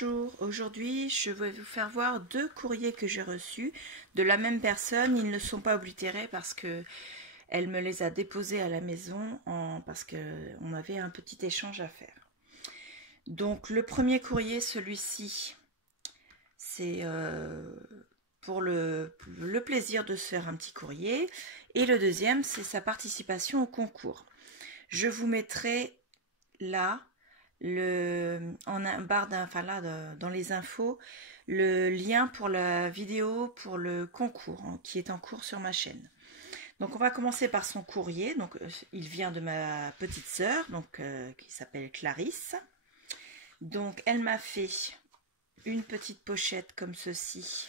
Bonjour, aujourd'hui je vais vous faire voir deux courriers que j'ai reçus de la même personne. Ils ne sont pas oblitérés parce que elle me les a déposés à la maison parce qu'on avait un petit échange à faire. Donc le premier courrier, celui-ci, c'est pour le plaisir de se faire un petit courrier. Et le deuxième, c'est sa participation au concours. Je vous mettrai là en barre dans les infos, le lien pour la vidéo pour le concours qui est en cours sur ma chaîne. Donc on va commencer par son courrier. Donc il vient de ma petite sœur, qui s'appelle Clarisse. Donc elle m'a fait une petite pochette comme ceci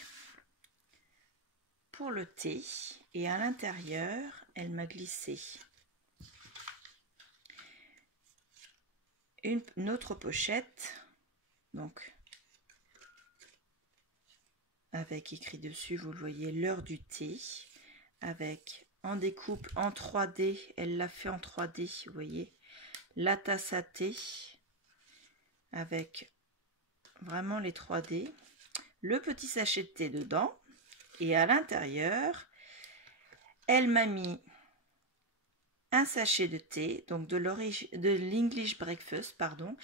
pour le thé, et à l'intérieur elle m'a glissé une autre pochette, donc avec écrit dessus, vous le voyez, l'heure du thé, avec en découpe en 3D, elle l'a fait en 3D, vous voyez, la tasse à thé, avec vraiment les 3D, le petit sachet de thé dedans, et à l'intérieur, elle m'a mis un sachet de thé, donc de l'English Breakfast, pardon.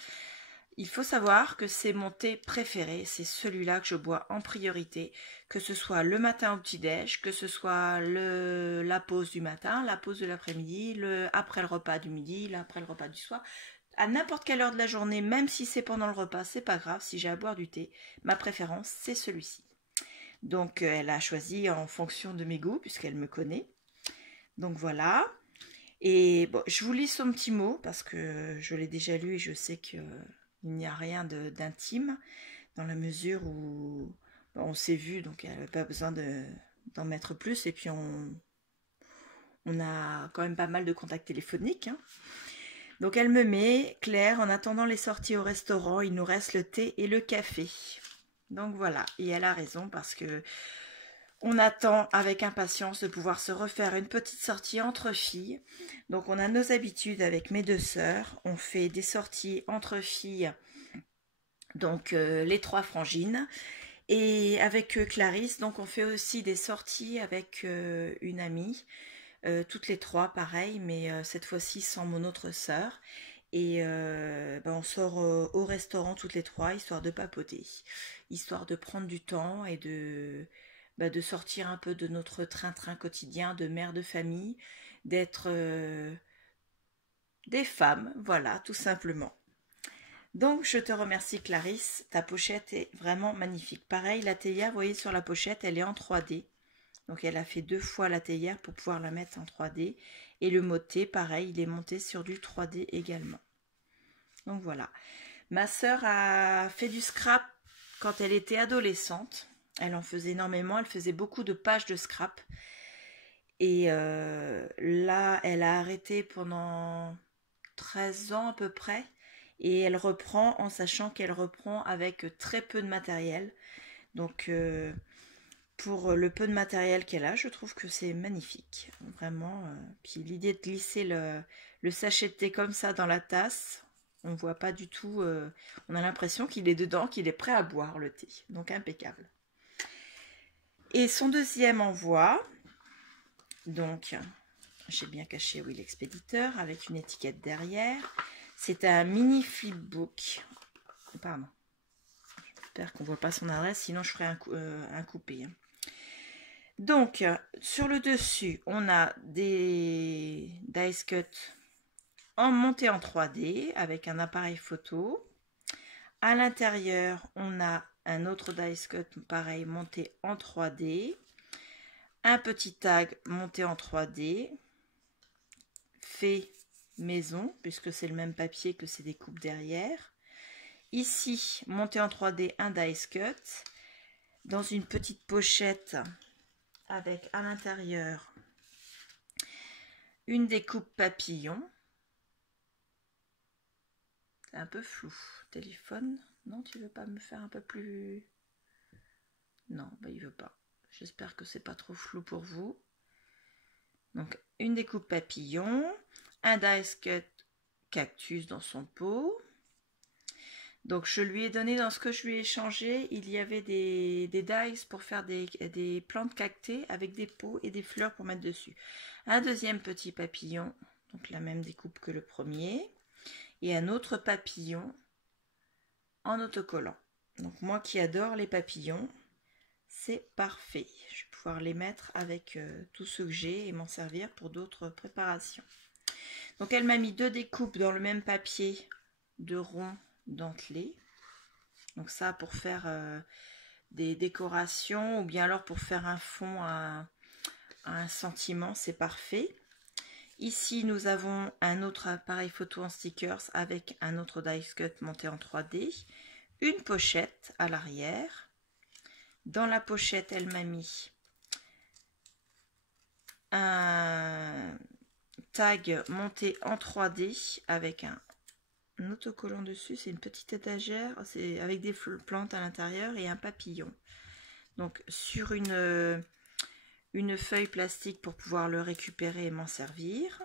Il faut savoir que c'est mon thé préféré, c'est celui-là que je bois en priorité, que ce soit le matin au petit-déj, que ce soit la pause du matin, la pause de l'après-midi, après le repas du midi, après le repas du soir, à n'importe quelle heure de la journée, même si c'est pendant le repas, c'est pas grave, si j'ai à boire du thé, ma préférence c'est celui-ci. Donc elle a choisi en fonction de mes goûts, puisqu'elle me connaît. Donc voilà. Et bon, je vous lis son petit mot, parce que je l'ai déjà lu et je sais qu'il n'y a rien d'intime, dans la mesure où on s'est vu, donc elle n'avait pas besoin d'en mettre plus, et puis on a quand même pas mal de contacts téléphoniques. Donc elle me met: Claire, en attendant les sorties au restaurant, il nous reste le thé et le café. Donc voilà, et elle a raison, parce que on attend avec impatience de pouvoir se refaire une petite sortie entre filles. Donc on a nos habitudes avec mes deux sœurs. On fait des sorties entre filles, donc les trois frangines. Et avec Clarisse, donc on fait aussi des sorties avec une amie. Toutes les trois pareil, mais cette fois-ci sans mon autre sœur. Et on sort au restaurant toutes les trois, histoire de papoter. Histoire de prendre du temps et de sortir un peu de notre train-train quotidien de mère de famille, d'être des femmes, voilà, tout simplement. Donc je te remercie Clarisse, ta pochette est vraiment magnifique. Pareil, la théière, vous voyez sur la pochette, elle est en 3D. Donc elle a fait 2 fois la théière pour pouvoir la mettre en 3D. Et le mot thé, pareil, il est monté sur du 3D également. Donc voilà. Ma sœur a fait du scrap quand elle était adolescente. Elle en faisait énormément, elle faisait beaucoup de pages de scrap. Et là, elle a arrêté pendant 13 ans à peu près. Et elle reprend en sachant qu'elle reprend avec très peu de matériel. Donc pour le peu de matériel qu'elle a, je trouve que c'est magnifique. Vraiment. Puis l'idée de glisser le sachet de thé comme ça dans la tasse, on ne voit pas du tout. On a l'impression qu'il est dedans, qu'il est prêt à boire le thé. Donc impeccable. Et son deuxième envoi, donc j'ai bien caché, oui, l'expéditeur avec une étiquette derrière. C'est un mini flipbook. Pardon. J'espère qu'on ne voit pas son adresse, sinon je ferai un coupé. Donc, sur le dessus, on a des dice cut montés en 3D avec un appareil photo. À l'intérieur, on a un autre dice cut, pareil, monté en 3D. Un petit tag monté en 3D. Fait maison, puisque c'est le même papier que ces découpes derrière. Ici, monté en 3D, un dice cut. Dans une petite pochette avec à l'intérieur une découpe papillon. C'est un peu flou. Téléphone. Non, tu veux pas me faire un peu plus... Non, bah il veut pas. J'espère que c'est pas trop flou pour vous. Donc, une découpe papillon. Un dice cut cactus dans son pot. Donc je lui ai donné, dans ce que je lui ai échangé, il y avait des dies pour faire des plantes cactées avec des pots et des fleurs pour mettre dessus. Un deuxième petit papillon, donc la même découpe que le premier, et un autre papillon en autocollant. Donc moi qui adore les papillons, c'est parfait. Je vais pouvoir les mettre avec tout ce que j'ai et m'en servir pour d'autres préparations. Donc elle m'a mis 2 découpes dans le même papier de rond dentelé. Donc ça pour faire des décorations ou bien alors pour faire un fond à un sentiment, c'est parfait. Ici nous avons un autre appareil photo en stickers avec un autre dies cut monté en 3D, une pochette à l'arrière. Dans la pochette elle m'a mis un tag monté en 3D avec un autocollant dessus, c'est une petite étagère, c'est avec des plantes à l'intérieur et un papillon. Donc sur une feuille plastique pour pouvoir le récupérer et m'en servir.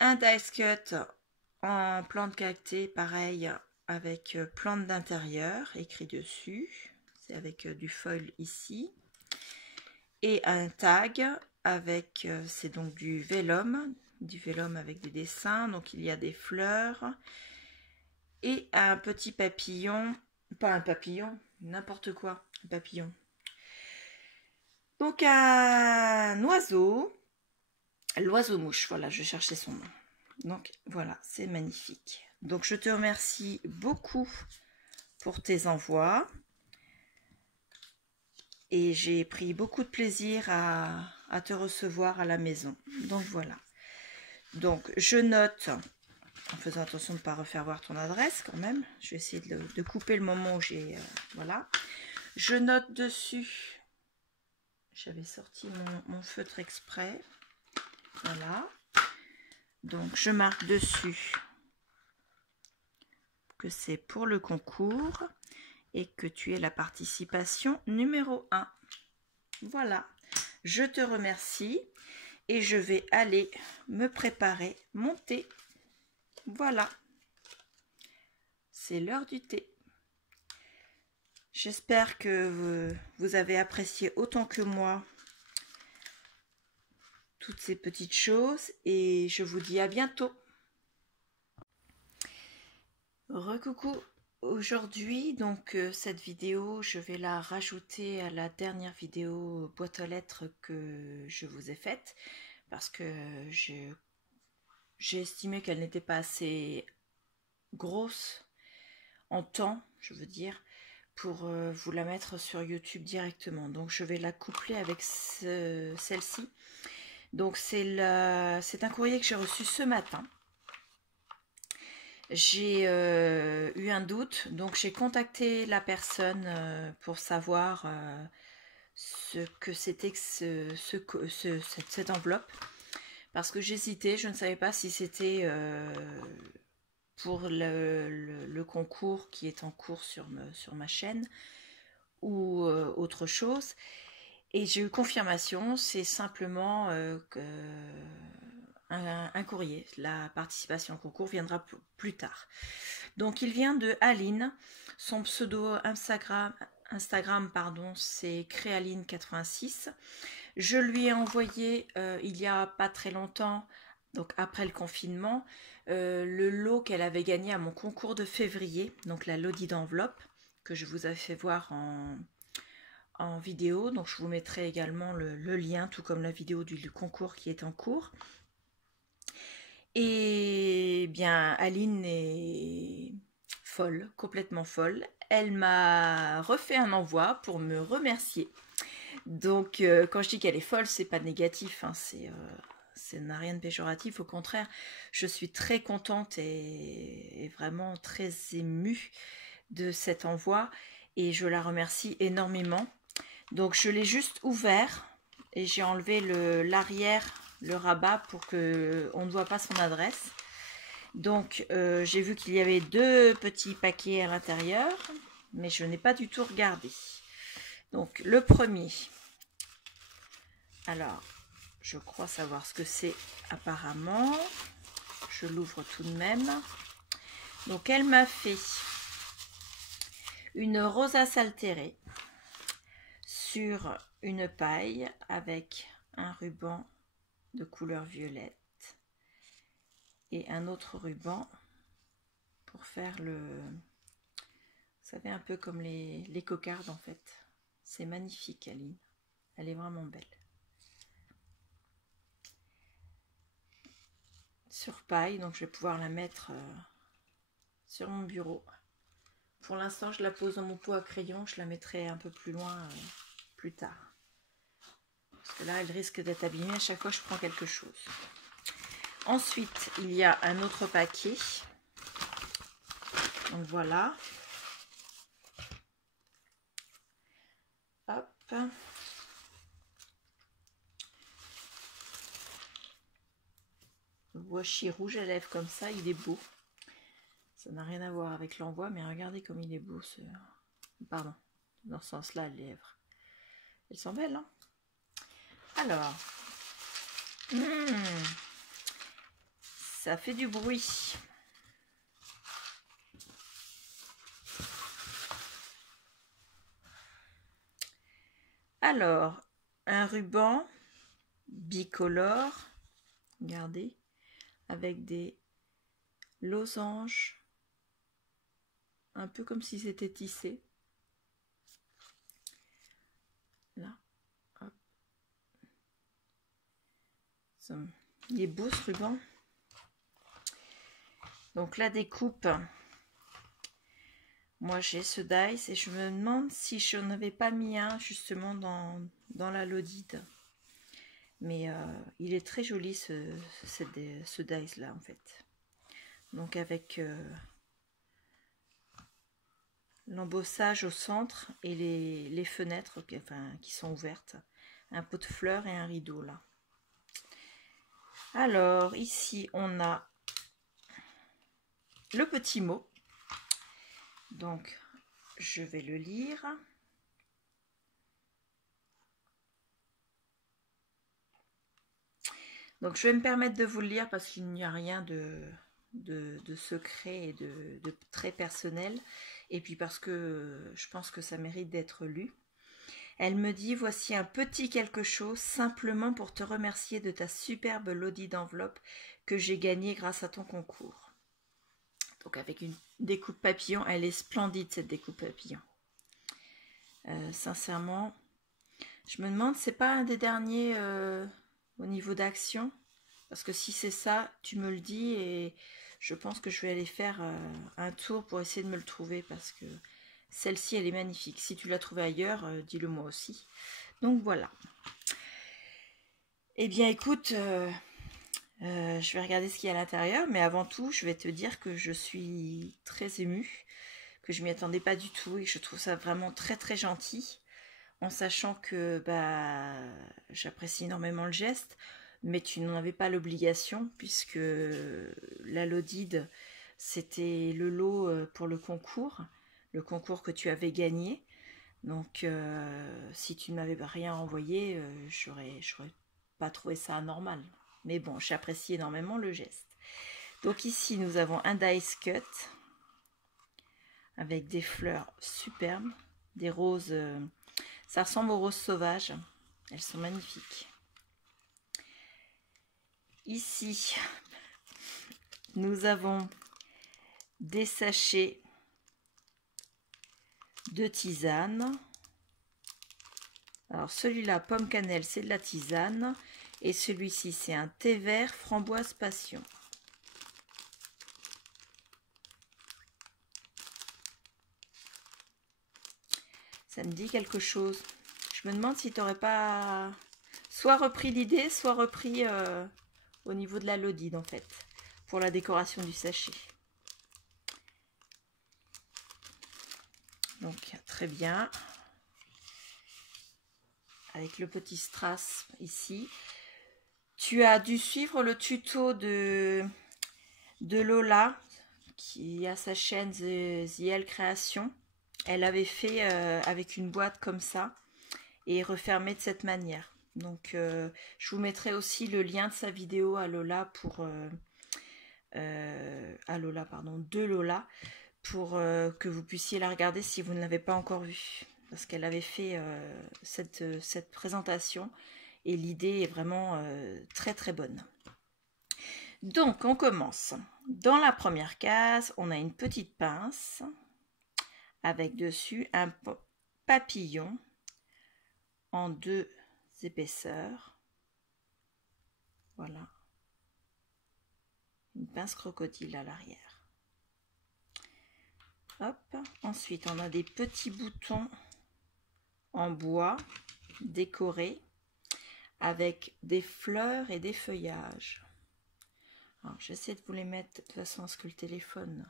Un dies cut en plante cactée, pareil, avec plante d'intérieur écrit dessus. C'est avec du foil ici. Et un tag avec, c'est donc du vellum avec des dessins, donc il y a des fleurs et un petit papillon, pas un papillon, n'importe quoi, un papillon. Donc un oiseau, l'oiseau mouche, voilà, je cherchais son nom. Donc voilà, c'est magnifique. Donc je te remercie beaucoup pour tes envois. Et j'ai pris beaucoup de plaisir à te recevoir à la maison. Donc voilà. Donc je note, en faisant attention de ne pas refaire voir ton adresse quand même. Je vais essayer de couper le moment où j'ai... voilà. Je note dessus. J'avais sorti mon feutre exprès. Voilà. Donc je marque dessus que c'est pour le concours. Et que tu es la participation numéro 1. Voilà, je te remercie et je vais aller me préparer mon thé. Voilà, c'est l'heure du thé. J'espère que vous avez apprécié autant que moi toutes ces petites choses et je vous dis à bientôt. Recoucou. Aujourd'hui, donc cette vidéo, je vais la rajouter à la dernière vidéo boîte aux lettres que je vous ai faite parce que j'ai estimé qu'elle n'était pas assez grosse en temps, je veux dire, pour vous la mettre sur YouTube directement. Donc je vais la coupler avec celle-ci. Donc c'est un courrier que j'ai reçu ce matin. J'ai eu un doute, donc j'ai contacté la personne pour savoir ce que c'était que cette enveloppe. Parce que j'hésitais, je ne savais pas si c'était pour le concours qui est en cours sur ma chaîne ou autre chose. Et j'ai eu confirmation, c'est simplement un courrier. La participation au concours viendra plus tard. Donc il vient de Aline. Son pseudo Instagram pardon, c'est Créaline86. Je lui ai envoyé il n'y a pas très longtemps, donc après le confinement, le lot qu'elle avait gagné à mon concours de février, donc la lodi d'enveloppe, que je vous ai fait voir en vidéo. Donc je vous mettrai également le lien, tout comme la vidéo du concours qui est en cours. Et bien, Aline est folle, complètement folle. Elle m'a refait un envoi pour me remercier. Donc, quand je dis qu'elle est folle, c'est pas négatif, hein, ça n'a rien de péjoratif. Au contraire, je suis très contente et vraiment très émue de cet envoi. Et je la remercie énormément. Donc, je l'ai juste ouvert et j'ai enlevé l'arrière, le rabat pour qu'on ne voit pas son adresse. Donc j'ai vu qu'il y avait 2 petits paquets à l'intérieur, mais je n'ai pas du tout regardé. Donc le premier, alors je crois savoir ce que c'est apparemment. Je l'ouvre tout de même. Donc elle m'a fait une rosace altérée sur une paille avec un ruban de couleur violette et un autre ruban pour faire le... Vous savez, un peu comme les cocardes en fait. C'est magnifique, Aline. Elle est vraiment belle. Sur paille, donc je vais pouvoir la mettre sur mon bureau. Pour l'instant, je la pose dans mon pot à crayon. Je la mettrai un peu plus loin plus tard. Parce que là, elle risque d'être abîmée. À chaque fois, je prends quelque chose. Ensuite, il y a un autre paquet. Donc voilà. Hop. Le washi rouge à lèvres comme ça, il est beau. Ça n'a rien à voir avec l'envoi, mais regardez comme il est beau. Pardon, dans ce sens-là, les lèvres. Elles sont belles, hein? Alors, ça fait du bruit. Alors, un ruban bicolore, regardez, avec des losanges, un peu comme si c'était tissé. Là, hop. Il est beau ce ruban. Donc la découpe, moi j'ai ce dice et je me demande si je n'avais pas mis un justement dans la Lodide. Mais il est très joli ce dice là en fait. Donc avec l'embossage au centre et les fenêtres qui sont ouvertes. Un pot de fleurs et un rideau là. Alors ici on a le petit mot. Donc je vais le lire. Donc je vais me permettre de vous le lire parce qu'il n'y a rien de secret et de très personnel. Et puis parce que je pense que ça mérite d'être lu. Elle me dit, voici un petit quelque chose simplement pour te remercier de ta superbe Lodi d'enveloppe que j'ai gagnée grâce à ton concours. Donc avec une découpe papillon, elle est splendide cette découpe papillon. Sincèrement, je me demande, c'est pas un des derniers au niveau d'action? Parce que si c'est ça, tu me le dis et je pense que je vais aller faire un tour pour essayer de me le trouver parce que celle-ci, elle est magnifique. Si tu l'as trouvée ailleurs, dis-le moi aussi. Donc voilà. Eh bien écoute, je vais regarder ce qu'il y a à l'intérieur, mais avant tout, je vais te dire que je suis très émue, que je m'y attendais pas du tout et que je trouve ça vraiment très très gentil, en sachant que j'apprécie énormément le geste, mais tu n'en avais pas l'obligation puisque la Lodide, c'était le lot pour le concours que tu avais gagné. Donc si tu ne m'avais rien envoyé, j'aurais pas trouvé ça normal. Mais bon, j'apprécie énormément le geste. Donc ici, nous avons un dice cut avec des fleurs superbes, des roses, ça ressemble aux roses sauvages. Elles sont magnifiques. Ici, nous avons des sachets de tisane. Alors celui-là, pomme cannelle, c'est de la tisane. Et celui-ci, c'est un thé vert framboise passion. Ça me dit quelque chose. Je me demande si tu n'aurais pas soit repris l'idée, soit repris au niveau de la Lodide en fait, pour la décoration du sachet. Donc très bien. Avec le petit strass ici. Tu as dû suivre le tuto de Lola, qui a sa chaîne The Elle Création. Elle avait fait avec une boîte comme ça et refermée de cette manière. Donc je vous mettrai aussi le lien de sa vidéo à Lola à Lola, pardon, de Lola, pour que vous puissiez la regarder si vous ne l'avez pas encore vue. Parce qu'elle avait fait cette présentation et l'idée est vraiment très très bonne. Donc on commence. Dans la première case, on a une petite pince avec dessus un papillon en 2 épaisseurs. Voilà. Une pince crocodile à l'arrière. Hop. Ensuite, on a des petits boutons en bois décorés avec des fleurs et des feuillages. Alors, j'essaie de vous les mettre de façon à ce que le téléphone...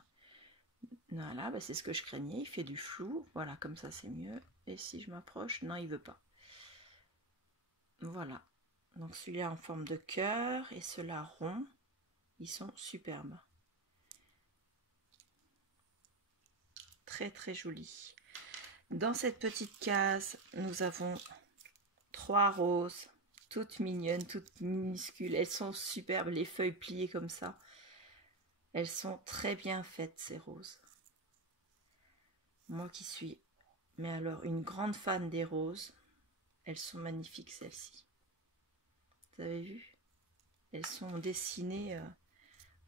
Voilà, bah c'est ce que je craignais, il fait du flou. Voilà, comme ça c'est mieux. Et si je m'approche, non, il veut pas. Voilà. Donc celui-là en forme de cœur et ceux-là rond. Ils sont superbes. Très très jolis. Dans cette petite case, nous avons 3 roses, toutes mignonnes, toutes minuscules. Elles sont superbes, les feuilles pliées comme ça. Elles sont très bien faites, ces roses. Moi qui suis, mais alors, une grande fan des roses, elles sont magnifiques, celles-ci. Vous avez vu? Elles sont dessinées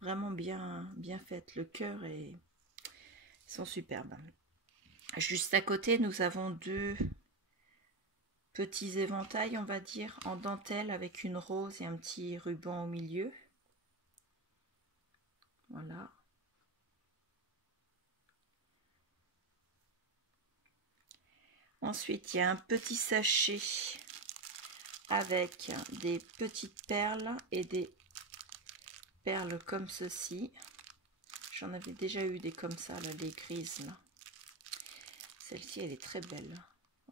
vraiment bien faites. Le cœur est... Elles sont superbes. Juste à côté, nous avons 2 petits éventails, on va dire, en dentelle avec une rose et un petit ruban au milieu. Voilà. Ensuite, il y a un petit sachet avec des petites perles et des perles comme ceci. J'en avais déjà eu des comme ça, là, les grises. Celle-ci, elle est très belle.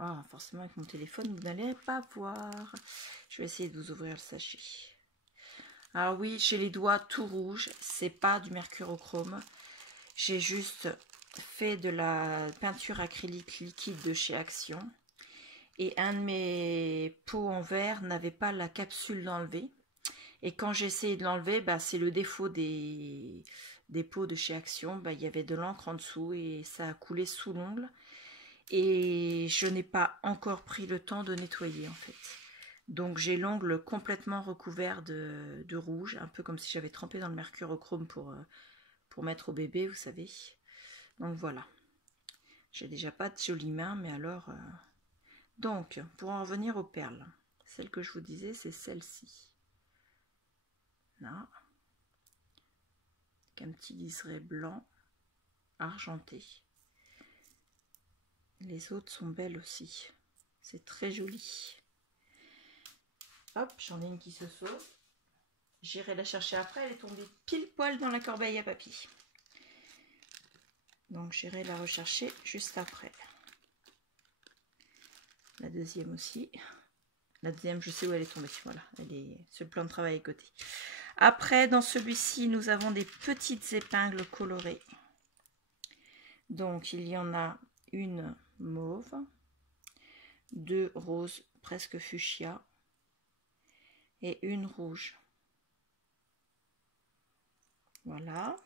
Ah, forcément, avec mon téléphone, vous n'allez pas voir. Je vais essayer de vous ouvrir le sachet. Alors oui, j'ai les doigts tout rouges. C'est pas du mercurochrome. J'ai juste fait de la peinture acrylique liquide de chez Action. Et un de mes pots en verre n'avait pas la capsule d'enlever. Et quand j'ai essayé de l'enlever, bah, c'est le défaut des pots de chez Action. Bah, il y avait de l'encre en dessous et ça a coulé sous l'ongle. Et je n'ai pas encore pris le temps de nettoyer en fait. Donc j'ai l'ongle complètement recouvert de rouge, un peu comme si j'avais trempé dans le mercurochrome pour mettre au bébé, vous savez. Donc voilà. J'ai déjà pas de jolies mains, mais alors... Donc, pour en revenir aux perles, celle que je vous disais, c'est celle-ci. Là. Avec un petit liseré blanc argenté. Les autres sont belles aussi. C'est très joli. Hop, j'en ai une qui se sauve. J'irai la chercher après. Elle est tombée pile poil dans la corbeille à papy. Donc j'irai la rechercher juste après. La deuxième aussi. La deuxième, je sais où elle est tombée. Voilà, elle est sur le plan de travail à côté. Après, dans celui-ci, nous avons des petites épingles colorées. Donc, il y en a une mauve, 2 roses presque fuchsia et une rouge. Voilà.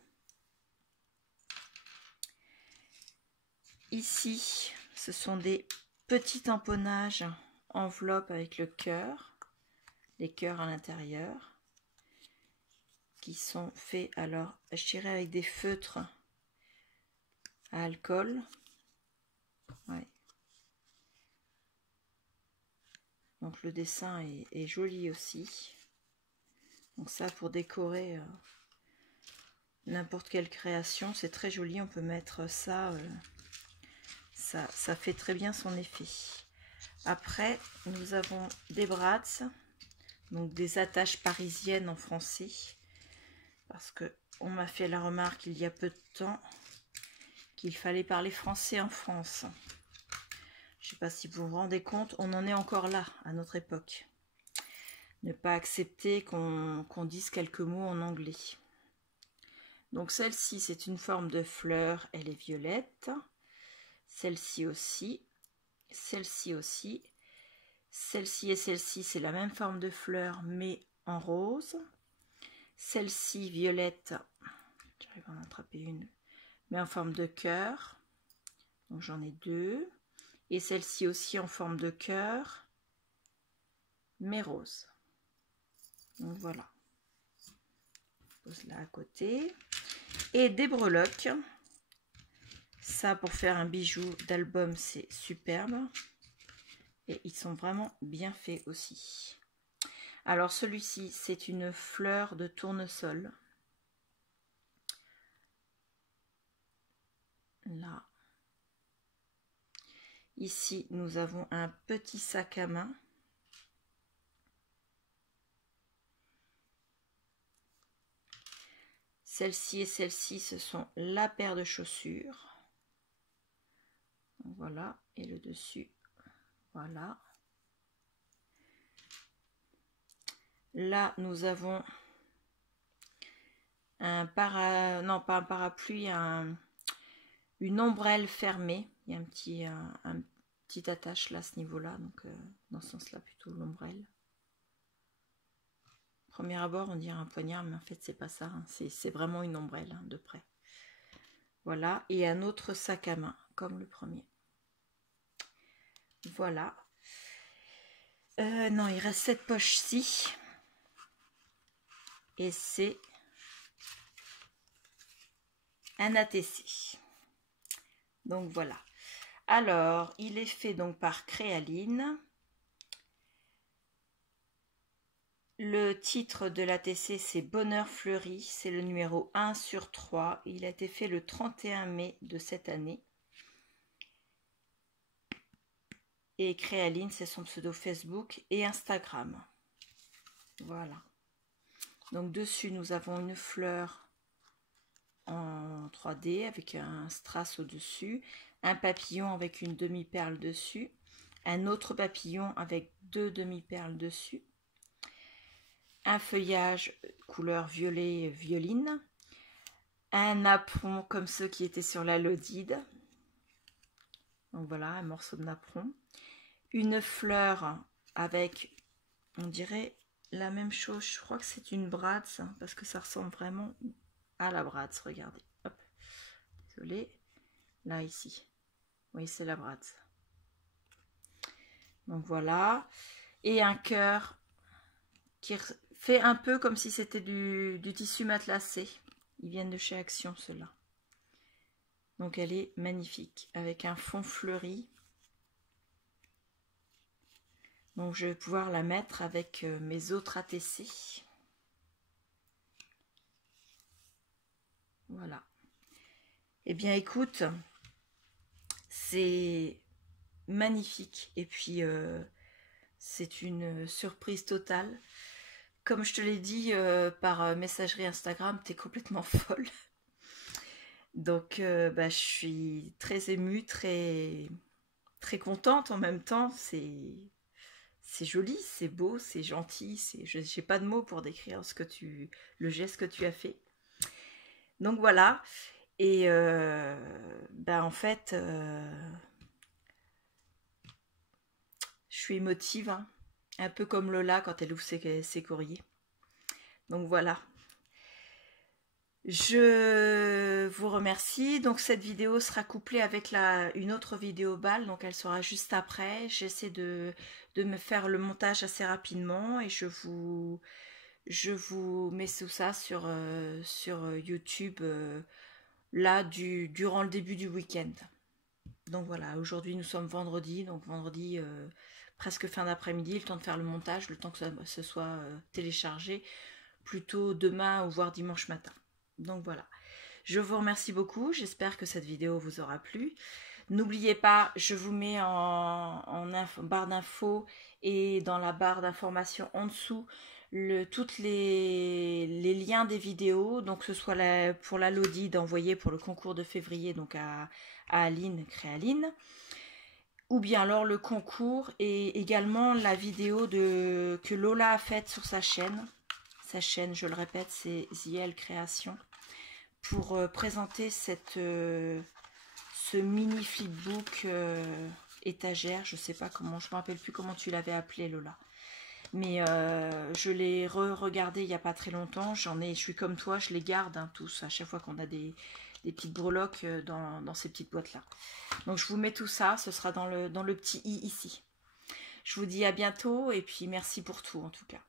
Ici, ce sont des petits tamponnages enveloppe avec le cœur, les cœurs à l'intérieur, qui sont faits, alors, je dirais avec des feutres à alcool. Ouais. Donc le dessin est joli aussi. Donc ça, pour décorer n'importe quelle création, c'est très joli. On peut mettre ça, ça fait très bien son effet. Après, nous avons des brats, donc des attaches parisiennes en français, parce que on m'a fait la remarque il y a peu de temps qu'il fallait parler français en France. Je ne sais pas si vous vous rendez compte, on en est encore là à notre époque. Ne pas accepter qu'on dise quelques mots en anglais. Donc celle-ci, c'est une forme de fleur, elle est violette. Celle-ci aussi. Celle-ci aussi. Celle-ci et celle-ci, c'est la même forme de fleur, mais en rose. Celle-ci violette, j'arrive à en attraper une, mais en forme de cœur. Donc j'en ai deux. Et celle-ci aussi en forme de cœur, mais rose. Donc voilà. Je pose là à côté. Et des breloques. Ça, pour faire un bijou d'album, c'est superbe. Et ils sont vraiment bien faits aussi. Alors celui-ci, c'est une fleur de tournesol. Là. Ici, nous avons un petit sac à main. Celle-ci et celle-ci, ce sont la paire de chaussures. Donc voilà, et le dessus, voilà. Là, nous avons un non pas un parapluie, une ombrelle fermée. Il y a un petit attache là à ce niveau-là, donc dans ce sens-là plutôt l'ombrelle. Premier abord, on dirait un poignard, mais en fait c'est pas ça. Hein. C'est vraiment une ombrelle hein, de près. Voilà, et un autre sac à main comme le premier. Voilà. Non, il reste cette poche-ci. Et c'est un ATC. Donc voilà. Alors, il est fait donc par Créaline. Le titre de l'ATC, c'est Bonheur Fleuri. C'est le numéro 1/3. Il a été fait le 31 mai de cette année. Et Créaline, c'est son pseudo Facebook et Instagram. Voilà. Donc dessus, nous avons une fleur en 3D avec un strass au-dessus, un papillon avec une demi-perle dessus, un autre papillon avec 2 demi-perles dessus, un feuillage couleur violet violine, un napperon comme ceux qui étaient sur la Lodide. Donc voilà, un morceau de napperon. Une fleur avec, on dirait la même chose, je crois que c'est une Bratz, hein, parce que ça ressemble vraiment à la Bratz, regardez. Hop, désolé. Là, ici. Oui, c'est la Bratz. Donc voilà. Et un cœur qui fait un peu comme si c'était du tissu matelassé. Ils viennent de chez Action, ceux-là. Donc elle est magnifique, avec un fond fleuri. Donc je vais pouvoir la mettre avec mes autres ATC. Voilà. Eh bien écoute, c'est magnifique. Et puis c'est une surprise totale. Comme je te l'ai dit par messagerie Instagram, tu es complètement folle. Donc je suis très émue, très contente en même temps. C'est joli, c'est beau, c'est gentil, je n'ai pas de mots pour décrire le geste que tu as fait. Donc voilà, et en fait, je suis émotive, hein, un peu comme Lola quand elle ouvre ses courriers. Donc voilà. Je vous remercie. Donc cette vidéo sera couplée avec une autre vidéo balle, donc elle sera juste après. J'essaie de me faire le montage assez rapidement et je vous mets tout ça sur YouTube là durant le début du week-end. Donc voilà, aujourd'hui nous sommes vendredi, donc vendredi presque fin d'après-midi, le temps de faire le montage, le temps que ce soit téléchargé, plutôt demain ou voire dimanche matin. Donc voilà, je vous remercie beaucoup, j'espère que cette vidéo vous aura plu. N'oubliez pas, je vous mets en barre d'infos et dans la barre d'informations en dessous tous les liens des vidéos, donc que ce soit pour la Lodi d'envoyer pour le concours de février, donc à Aline, Créaline, ou bien alors le concours et également la vidéo que Lola a faite sur sa chaîne. Sa chaîne, je le répète, c'est Ziel Création, pour présenter ce mini flipbook étagère. Je sais pas comment, je me rappelle plus comment tu l'avais appelé, Lola. Mais je l'ai re-regardé il n'y a pas très longtemps. Je suis comme toi, je les garde hein, tous à chaque fois qu'on a des petites breloques dans ces petites boîtes-là. Donc je vous mets tout ça, ce sera dans le petit i ici. Je vous dis à bientôt et puis merci pour tout en tout cas.